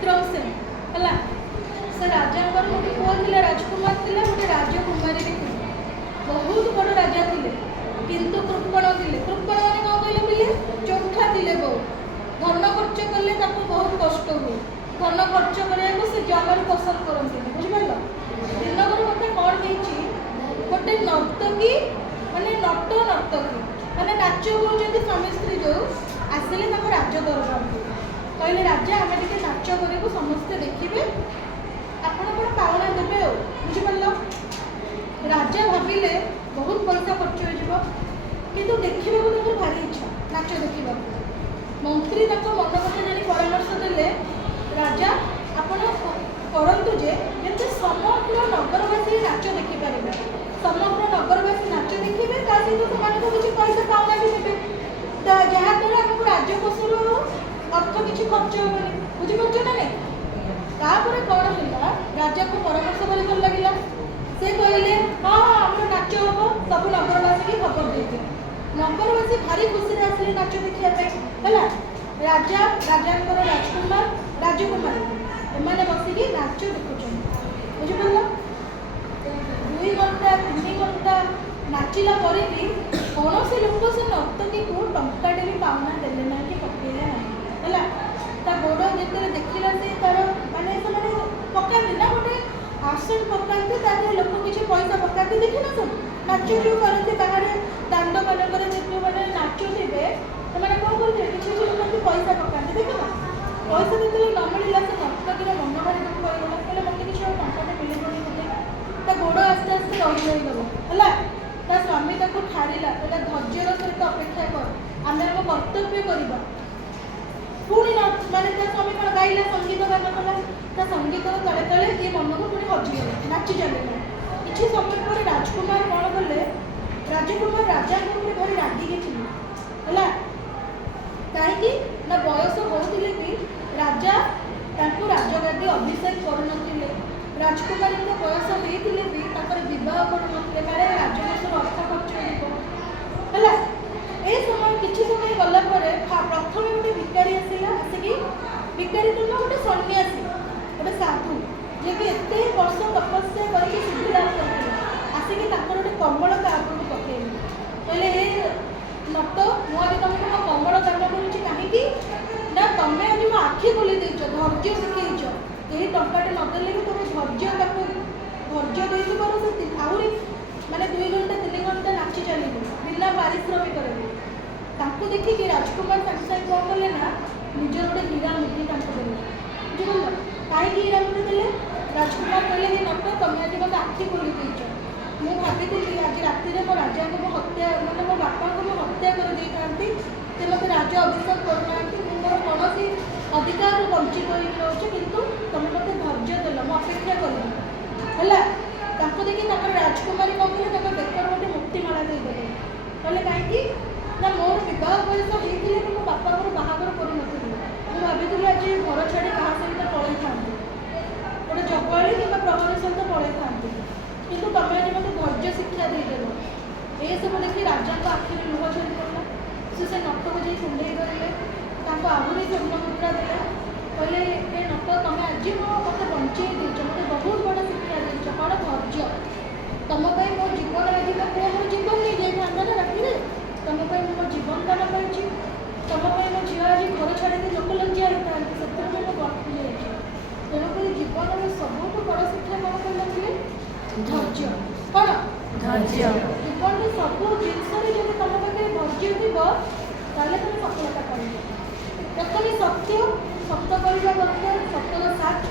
विक्रमसेन है से राजा गोटे पुआ थे राजकुमार थे गोटे राजकुमारी भी थी बहुत बड़ राजा थे किंतु कृपण थे कृपण मैंने कौन कहले बोले चोखा थे बहुत धन खर्च कले बहुत कष्ट हुए धन खर्च करने से जगह पसंद करते बुझिपार दिनकर मत कौन गोटे नर्तकी माने नट नर्तकी मैंने नाच हो स्वामी स्त्री जो आसिले राज दरबार कहले राजा आम टे नाच करूँ समस्ते देखिए आपण कौन पावना देवे बुझिपार राजा भाविले बहुत पैसा खर्च हो किंतु देखा भारी इच्छा नाच देखा मंत्री मन कथा जानी परामर्श देले राजा आपण करतु जे समग्र नगरवासी नाच देखिपारे समग्र नगरवासी नाच देखिए ता सहित से किसी पैसा पावना भी देवे जहाँद्वारा आमको राजकोषर अर्थ किसी खर्च होनी बुझीपार ना नहीं तापर कौन है राजा को परामर्श बड़ी भल लगे से कहले हाँ हाँ आम नाच हम सब नगरवासी की खबर देते नगरवासी भारी खुशी आसिले नाच देखापी है राजा राजा राजकुमार राजकुमारी एम बसिकी नाच देखुं बुझिपार 2 घंटा 3 घंटा नाचिला पर भी कौन से लोक से नर्तकी को टंकाटे भी पावना देले ना कि पकेले ना है गोड़ जिते देखला से तार माने से पकाते ना गोटे आसन पकाते तारे लोक किसी पैसा पकाते देखी ना सब नाच जो करते बाहर दांड मानकर जो मैंने नाचुवे से कौन करते किसी लोग पैसा पकाते देख ना पैसा जो न मिलला से नर्तकीर मन भारी दुख होगा कहले मत किसी टंकाटे मिलबनी मत गोड़ आस्ते आस्ते रही रहीदेव है स्वामी ठारिला कहला धैर्यर सहित अपेक्षा कर आम आम कर्तव्य करवा पुणी माने स्वामी कौन गाइला संगीत गान कला संगीत तले तले ये मन को पुणी हजिगला नाची चले किसी समय पर राजकुमार कौन कले राजकुमार राजा भारी रागिकी थी कहीं ना बयस होते भी राजा राजगादी अभिषेक करुन राजकुमारी बयस होते भी बह करुन काले राजकोषर अर्थ खर्च है ए समय किसी समय गला प्रथम गोटे भिकारी आसला आसिकी भिकारी तो गोटे सन्यासी गोटे साधु जे कि एत वर्ष तपस्या करके सिद्धि लाभ करते आसिकी गोटे कमल ता आगे पकड़े कहले ए नट मुझे तुमको कमल दान करुँच कहीं ना तुम्हें आज मो आखि खोली देच धैर्य शिखेच यही टंकाटे नदेले भी तुम धैर्य धैर्य से आहरी माने 2 घंटा 3 घंटा नाची चलो बिना पारिश्रमिक देखिए राजकुमार साथ साथ कौन कले ना निजर गोटे हीरा मुद्दी देते बुझल कहीं हीरा मुद्दी देले राजकुमार कहले हे नट तुम आज मत आखि खोली देच मुझे भाभी आज राति मो राजा को हत्या मतलब मो बापा को हत्या कर दे था से मत राज अभिषेक करना मोर कौन अधिकार वंचित हो किंतु तुम मत धैर्य देल मो अपेक्षा कर देखिए राजकुमारी कौन कले बेकर गोटे मुक्तिमाला देदेले कहले कहीं ना मोर बह बयस होते मो बापा को बाहागर करूँ मुझे भाभी आज घर छाड़ी क्या सहित पलि था गोटे जगुआली कि प्रहरी सहित पलि था किंतु तुम आज मत धैर्य शिक्षा देदेल ये सब देखिए राजा आखिरी लुह झरी पड़ा से नट को जाई कुंडे करेंगे आहरी जन्म मुद्रा देले कहले ए नट तुम आज मत बंचे देच मत बहुत बड़ा शिक्षा देच कौन धैर्य तुम मो जीवन आज पुआ मो जीवन नहीं जाए ना राति तुम मो जीवन दान कर तुम मो झील आज घर छाड़ी लोक लज्जा होता से मो बर्फी जाए तेणुक जीवन में सबुठ बड़ शिक्षा कौन कहते धैर्य कौन धैर्य जीवन में सब जिनस जो तुम पाखे धैर्य थी तुम सफलता कर प्रथम सत्य सत्य करने दरकार सत्यर साथ